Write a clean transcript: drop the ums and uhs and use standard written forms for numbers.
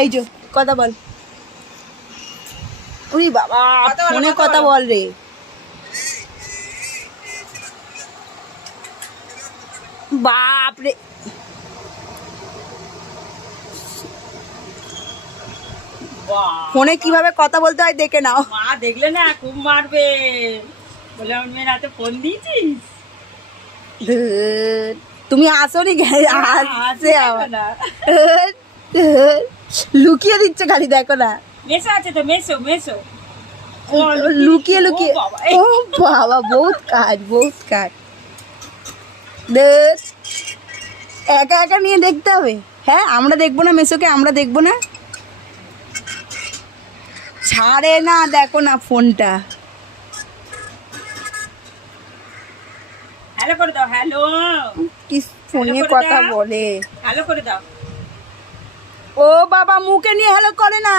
এই যে কথা বল। উনি বাবা ফোনে কথা বল রে। বাপরে ফোনে কিভাবে কথা বলতে হয় দেখে নাও। মা দেখলে না খুব মারবে, বলে আমার মেয়ের হাতে ফোন দিয়েছিস। তুমি আসোনি আসছে আবার লুকিয়ে দিচ্ছে খালি দেখো না। মেসো আছে তো, মেসো মেসো লুকিয়ে লুকিয়ে ও বাবা বহুত কাজ বহুত কাজ। একা একা নিয়ে দেখতে হবে। হ্যাঁ আমরা দেখবো না মেসোকে, আমরা দেখবো না, ছাড়ে না দেখো না ফোনটা। হ্যালো করে দাও, হ্যালো কি ফোনে কথা বলে। হ্যালো করে দাও। ও বাবা মুখে নিয়ে হ্যালো করে না।